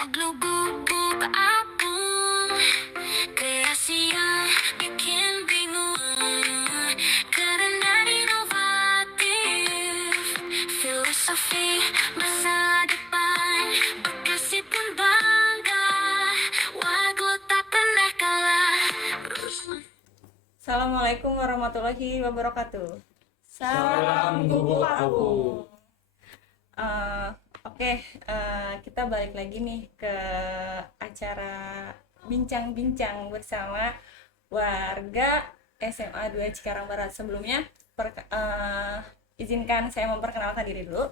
Glubuk apung kreasi yang bikin bingung karena inovatif filosofi masa depan Bekasi pun bangga Wago tak pernah kalah. Assalamualaikum warahmatullahi wabarakatuh. Salam gubuk apung. Kita balik lagi nih ke acara bincang-bincang bersama warga SMA 2 Cikarang Barat. Sebelumnya izinkan saya memperkenalkan diri dulu.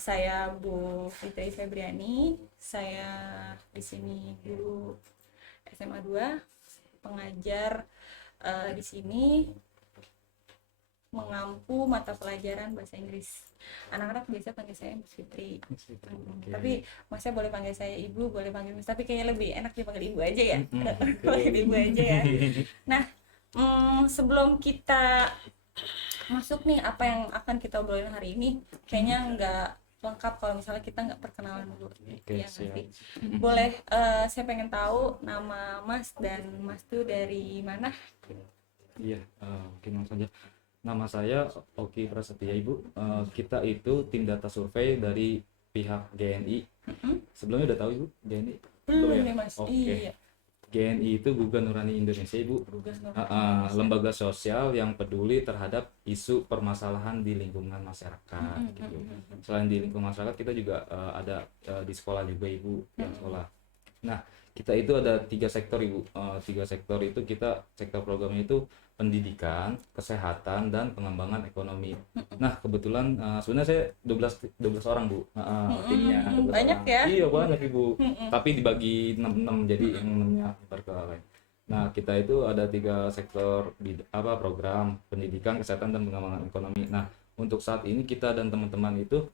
Saya Bu Fitri Febriani. Saya di sini guru SMA 2, pengajar di sini mengampu mata pelajaran bahasa Inggris. Anak-anak biasa panggil saya Mbak Fitri. Tapi Masnya boleh panggil saya Ibu, boleh panggil Miss, tapi kayaknya lebih enak dipanggil Ibu aja ya. Panggil Ibu aja ya. Nah, sebelum kita masuk nih apa yang akan kita obrolin hari ini, kayaknya nggak lengkap kalau misalnya kita nggak perkenalan dulu. Ya, nanti. Boleh, saya pengen tahu nama Mas dan Mas tuh dari mana? Iya, mungkin langsung saja. Nama saya Oki Prasetya, Ibu. Kita itu tim data survei dari pihak GNI. Sebelumnya udah tahu Ibu GNI? Belum ya? nih Mas. Oke. Iya. GNI itu Guga Nurani Indonesia, Ibu. Lembaga sosial yang peduli terhadap isu permasalahan di lingkungan masyarakat. Gitu. Selain di lingkungan masyarakat, kita juga ada di sekolah juga, Ibu, yang sekolah. Nah, kita itu ada 3 sektor, Ibu. 3 sektor itu sektor programnya itu pendidikan, kesehatan, dan pengembangan ekonomi. Nah, kebetulan sebenarnya saya 12 orang, Bu. Timnya 12 Banyak orang. ya? Iya, banyak, Ibu. Tapi dibagi 6 jadi yang 6-nya ke lain. Nah, kita itu ada 3 sektor program pendidikan, kesehatan, dan pengembangan ekonomi. Nah, untuk saat ini kita dan teman-teman itu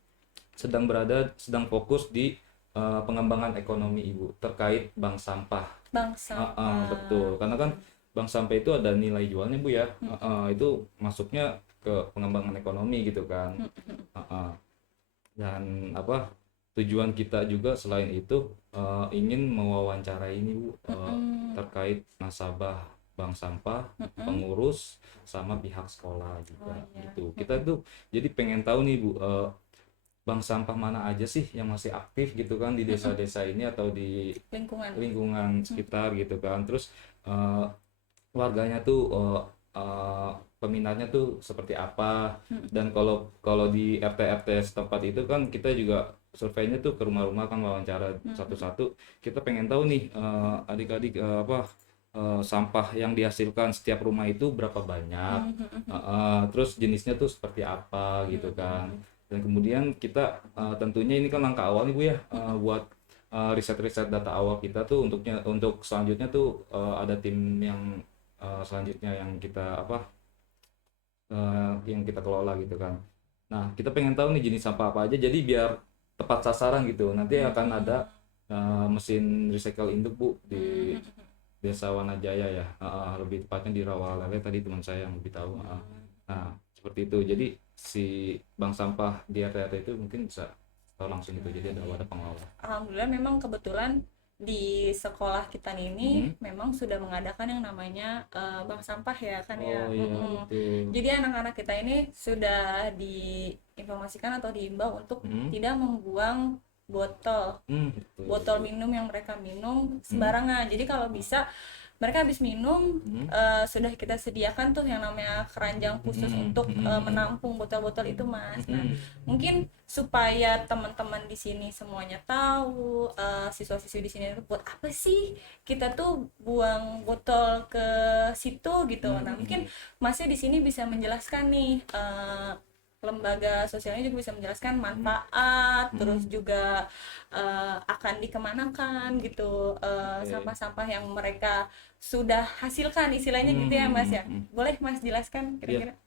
sedang fokus di pengembangan ekonomi, Ibu, terkait bank sampah. Bank sampah. Betul, karena kan bank sampah itu ada nilai jualnya, Bu, ya. Itu masuknya ke pengembangan ekonomi gitu kan. Dan tujuan kita juga selain itu ingin mewawancarai ini, Bu, terkait nasabah bank sampah, pengurus, sama pihak sekolah juga. Gitu. Kita tuh jadi pengen tahu nih, Bu, bank sampah mana aja sih yang masih aktif gitu kan di desa-desa ini atau di lingkungan sekitar gitu kan. Terus warganya tuh peminatnya tuh seperti apa. Dan kalau di RT setempat itu kan kita juga surveinya tuh ke rumah-rumah kan, wawancara satu-satu. Kita pengen tahu nih adik-adik sampah yang dihasilkan setiap rumah itu berapa banyak, terus jenisnya tuh seperti apa gitu kan. Dan kemudian kita tentunya ini kan langkah awal nih, Bu, ya, buat riset-riset data awal kita tuh untuk selanjutnya tuh ada tim yang selanjutnya yang kita kelola gitu kan. Nah, kita pengen tahu nih jenis sampah apa aja, jadi biar tepat sasaran gitu. Nanti akan ada mesin recycle induk, Bu, di Desa Wanajaya ya, lebih tepatnya di Rawalele, tadi teman saya yang lebih tahu. Nah, seperti itu. Jadi si bank sampah di RT itu mungkin bisa tahu langsung gitu, jadi ada wadah pengelola. Alhamdulillah memang kebetulan di sekolah kita ini memang sudah mengadakan yang namanya bank sampah ya kan ya. Betul. Jadi anak-anak kita ini sudah diinformasikan atau diimbau untuk tidak membuang botol minum yang mereka minum sembarangan. Jadi kalau bisa mereka habis minum sudah kita sediakan tuh yang namanya keranjang khusus untuk menampung botol-botol itu, Mas. Nah, mungkin supaya teman-teman di sini semuanya tahu, siswa-siswi di sini buat apa sih kita tuh buang botol ke situ gitu. Nah, mungkin Masnya di sini bisa menjelaskan nih, lembaga sosialnya juga bisa menjelaskan manfaat, terus juga akan dikemanakan gitu sampah-sampah yang mereka sudah hasilkan istilahnya gitu ya, Mas ya. Boleh Mas jelaskan kira-kira?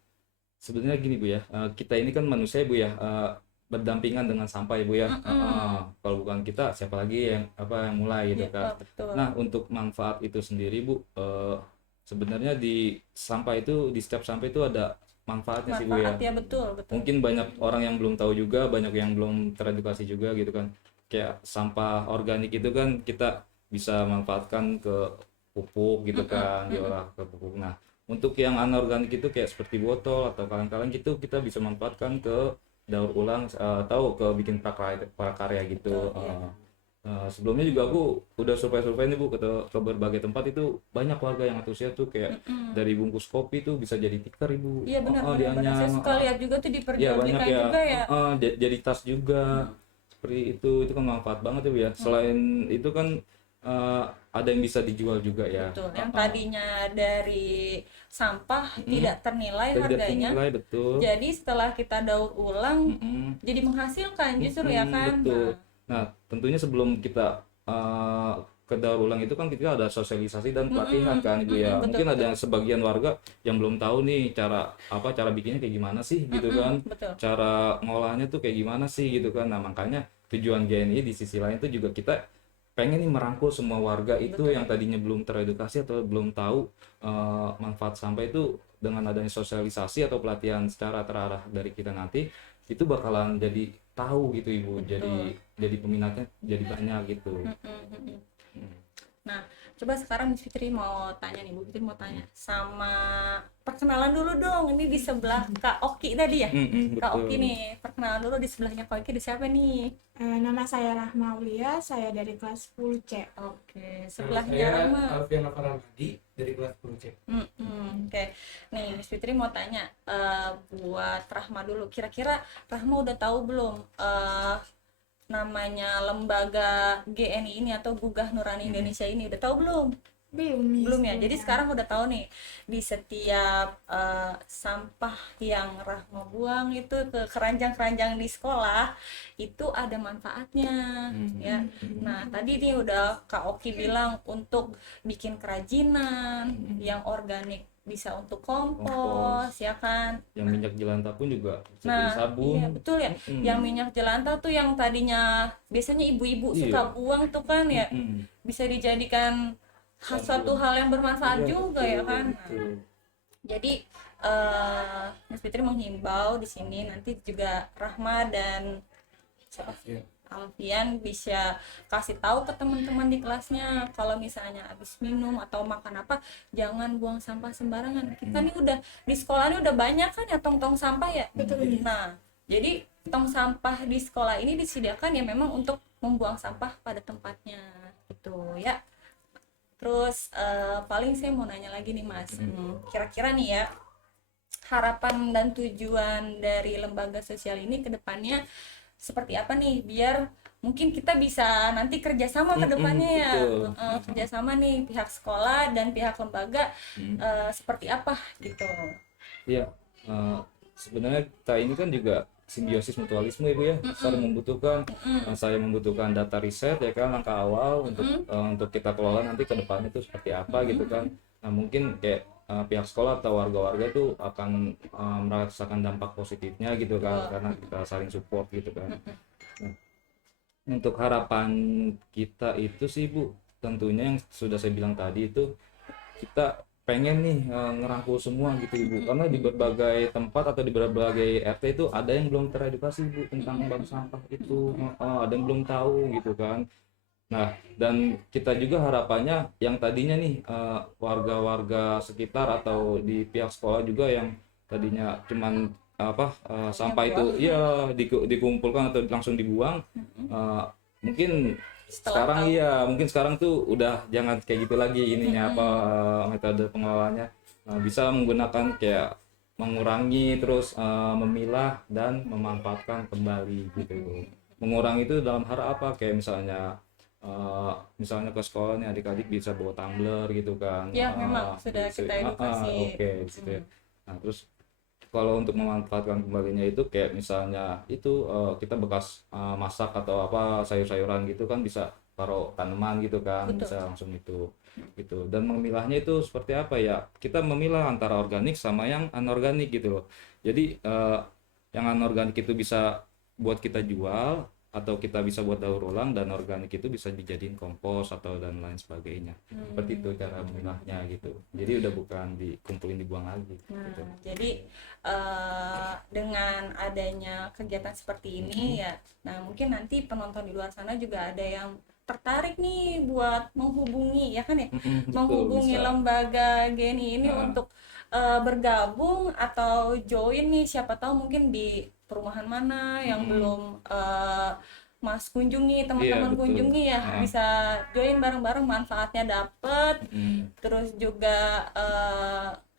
Sebenarnya gini, Bu, ya, kita ini kan manusia, Bu, ya, berdampingan dengan sampah, ya, Bu, ya. Kalau bukan kita siapa lagi yang mulai gitu kan. Betul. Nah, untuk manfaat itu sendiri, Bu, sebenarnya di setiap sampah itu ada manfaatnya sih, Bu, ya. Betul. Mungkin banyak orang yang belum tahu juga, banyak yang belum teredukasi juga gitu kan. kayak sampah organik itu kan kita bisa manfaatkan ke pupuk gitu kan, diolah ke pupuk. Nah, untuk yang anorganik itu kayak seperti botol atau kaleng-kaleng gitu kita bisa manfaatkan ke daur ulang atau ke bikin prakarya gitu. Betul, iya. Sebelumnya juga aku udah survei-survei nih Bu ke berbagai tempat, itu banyak warga yang antusias tuh kayak dari bungkus kopi tuh bisa jadi tikar Ibu. Iya benar benar benar. Saya Dianyam, suka lihat juga tuh ya banyak diperjualbelikan ya, juga ya. jadi tas juga seperti itu kan manfaat banget ya Bu ya. Selain itu kan ada yang bisa dijual juga ya. Betul. Yang tadinya dari sampah tidak ternilai Tidak harganya. ternilai, betul. Jadi setelah kita daur ulang jadi menghasilkan justru ya kan. Betul. Nah, tentunya sebelum kita ke daur ulang itu kan kita ada sosialisasi dan pelatihan kan Ibu ya. betul, Mungkin ada yang sebagian warga yang belum tahu nih cara bikinnya kayak gimana sih gitu kan. betul. Cara ngolahnya tuh kayak gimana sih gitu kan. Nah, makanya tujuan GNI di sisi lain tuh juga kita pengen nih merangkul semua warga itu yang tadinya belum teredukasi atau belum tahu manfaat sampah itu. Dengan adanya sosialisasi atau pelatihan secara terarah dari kita nanti, itu bakalan jadi tahu gitu Ibu. Jadi peminatnya jadi banyak gitu. Nah, coba sekarang Miss Fitri mau tanya nih, Bu Fitri mau tanya sama perkenalan dulu dong. Ini di sebelah Kak Oki tadi ya. Kak Betul. Oki nih, perkenalan dulu di sebelahnya Kak Oki di siapa nih? Nama saya Rahma Aulia, saya dari kelas 10C. Oke, Nama sebelahnya saya Rahma. Alfian Faramadi dari kelas 10C. Oke, nih Miss Fitri mau tanya buat Rahma dulu. Kira-kira Rahma udah tahu belum namanya lembaga GNI ini atau Gugah Nurani Indonesia ini? Udah tahu belum? Belum ya. Jadi sekarang udah tahu nih, di setiap sampah yang Rahma buang itu ke keranjang-keranjang di sekolah itu ada manfaatnya ya. Nah, tadi nih udah Kak Oki bilang untuk bikin kerajinan yang organik, bisa untuk kompos ya kan. Yang minyak jelantah pun juga bisa jadi Nah, sabun. iya betul ya. Yang minyak jelantah tuh yang tadinya biasanya ibu-ibu suka buang tuh kan ya, bisa dijadikan suatu hal yang bermanfaat juga ya kan. Nah, jadi Mas Fitri menghimbau di sini nanti juga Rahma dan siapa? Alfian bisa kasih tahu ke teman-teman di kelasnya kalau misalnya habis minum atau makan apa jangan buang sampah sembarangan. Kita nih udah di sekolah ini udah banyak kan ya tong-tong sampah ya. Betul. Nah, jadi tong sampah di sekolah ini disediakan ya memang untuk membuang sampah pada tempatnya gitu ya. Terus paling saya mau nanya lagi nih Mas, kira-kira nih ya harapan dan tujuan dari lembaga sosial ini ke depannya seperti apa nih biar mungkin kita bisa nanti kerjasama ke depannya ya, kerjasama nih pihak sekolah dan pihak lembaga seperti apa gitu. Iya, sebenarnya kita ini kan juga simbiosis mutualisme Ibu ya, saling membutuhkan. Saya membutuhkan data riset ya kan, langkah awal untuk kita kelola nanti ke depannya itu seperti apa gitu kan. Nah mungkin kayak pihak sekolah atau warga-warga itu akan merasakan dampak positifnya gitu kan, karena kita saling support gitu kan. Nah, untuk harapan kita itu sih Bu, tentunya yang sudah saya bilang tadi itu kita pengen nih ngerangkul semua gitu Ibu, karena di berbagai tempat atau di berbagai RT itu ada yang belum teredukasi Bu tentang bank sampah itu, ada yang belum tahu gitu kan. Nah, dan kita juga harapannya yang tadinya nih warga-warga sekitar atau di pihak sekolah juga yang tadinya cuman sampah itu ya dikumpulkan atau langsung dibuang, mungkin mungkin sekarang tuh udah jangan kayak gitu lagi ininya metode pengelolaannya. Bisa menggunakan kayak mengurangi terus memilah dan memanfaatkan kembali gitu. Mengurangi itu dalam hal apa, kayak misalnya ke sekolah nih adik-adik bisa bawa tumbler gitu kan ya memang sudah kita edukasi gitu ya. Nah terus kalau untuk memanfaatkan kembalinya itu kayak misalnya itu kita bekas masak atau apa sayur-sayuran gitu kan bisa taruh tanaman gitu kan. Betul. Bisa langsung itu gitu. Dan memilahnya itu seperti apa ya, kita memilah antara organik sama yang anorganik gitu loh. Jadi yang anorganik itu bisa buat kita jual, atau kita bisa buat daur ulang dan organik itu bisa dijadiin kompos atau dan lain sebagainya. Seperti itu cara memilahnya gitu. Jadi udah bukan dikumpulin dibuang lagi. Nah, Gitu. jadi dengan adanya kegiatan seperti ini ya, nah mungkin nanti penonton di luar sana juga ada yang tertarik nih buat menghubungi ya kan ya, Betul, menghubungi bisa. lembaga Geni ini Nah. untuk bergabung atau join nih, siapa tahu mungkin di perumahan mana yang belum Mas kunjungi, teman-teman betul. kunjungi ya, bisa join bareng-bareng, manfaatnya dapet, terus juga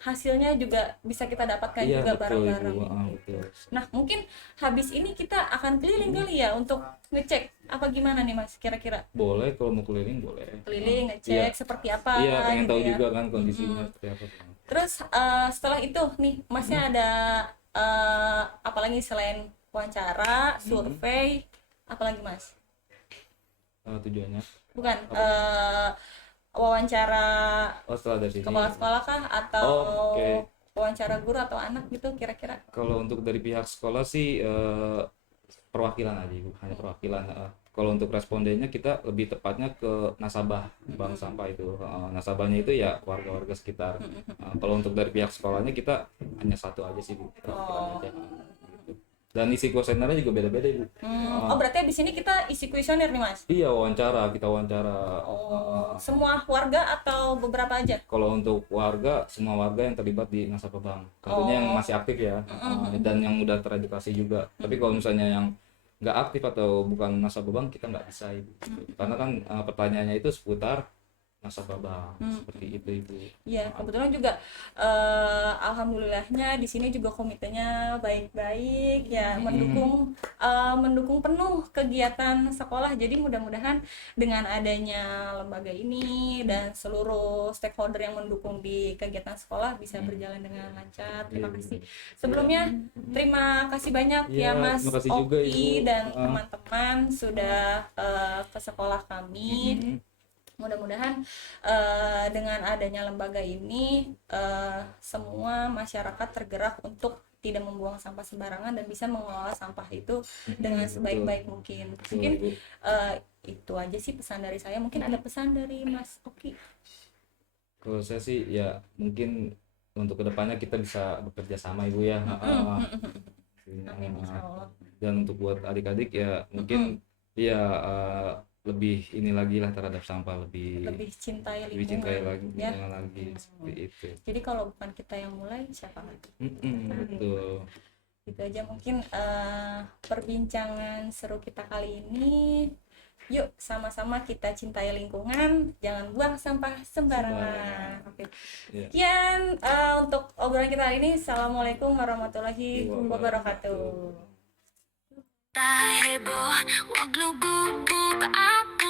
hasilnya juga bisa kita dapatkan Iya, juga betul, bareng-bareng. Ibu. Betul. Nah mungkin habis ini kita akan keliling kali ya untuk ngecek apa gimana nih Mas kira-kira, Boleh kalau mau keliling boleh. keliling ngecek Iya. seperti apa Iya, pengen gitu tahu ya. juga kan kondisinya seperti apa. Terus setelah itu nih Masnya ada apalagi selain wawancara, survei, apalagi Mas? Tujuannya Bukan wawancara setelah dari sini. kepala sekolah kah atau Oke. wawancara guru atau anak gitu kira-kira? Kalau untuk dari pihak sekolah sih perwakilan aja Ibu, hanya perwakilan. Kalau untuk respondennya kita lebih tepatnya ke nasabah bank sampah itu. Nasabahnya itu ya warga-warga sekitar. Kalau untuk dari pihak sekolahnya kita hanya satu aja sih Bu, perwakilan aja. Gitu. Dan isi kuesionernya juga beda-beda Ibu. Oh berarti di sini kita isi kuesioner nih Mas? Iya, kita wawancara. Semua warga atau beberapa aja? Kalau untuk warga, semua warga yang terlibat di nasabah bank, tentunya yang masih aktif ya, dan yang udah teredukasi juga. Tapi kalau misalnya yang nggak aktif atau bukan nasabah bank, kita nggak bisa Ibu. Karena kan pertanyaannya itu seputar nasabah bank, seperti itu Ibu. Iya, kebetulan juga alhamdulillahnya di sini juga komitenya baik-baik ya, mendukung penuh kegiatan sekolah. Jadi mudah-mudahan dengan adanya lembaga ini dan seluruh stakeholder yang mendukung di kegiatan sekolah bisa berjalan dengan lancar. Terima kasih. Sebelumnya terima kasih banyak ya Iya, Mas terima kasih juga, Oki Ibu. dan teman-teman sudah ke sekolah kami. Mudah-mudahan dengan adanya lembaga ini semua masyarakat tergerak untuk tidak membuang sampah sembarangan dan bisa mengelola sampah itu dengan sebaik-baik mungkin. Mungkin itu aja sih pesan dari saya. Mungkin ada pesan dari Mas Oki. Kalau saya sih ya mungkin untuk kedepannya kita bisa bekerja sama Ibu ya. Amin, insya Allah. Dan untuk buat adik-adik ya mungkin ya lebih ini lagi lah terhadap sampah, lebih cintai cintai lagi ya. lagi seperti itu. Jadi kalau bukan kita yang mulai, siapa lagi? Betul. Itu aja mungkin perbincangan seru kita kali ini. Yuk sama-sama kita cintai lingkungan, jangan buang sampah sembarangan. Oke. Ya. Sekian untuk obrolan kita hari ini. Assalamualaikum warahmatullahi wabarakatuh. Tak heboh, wag lubuk apa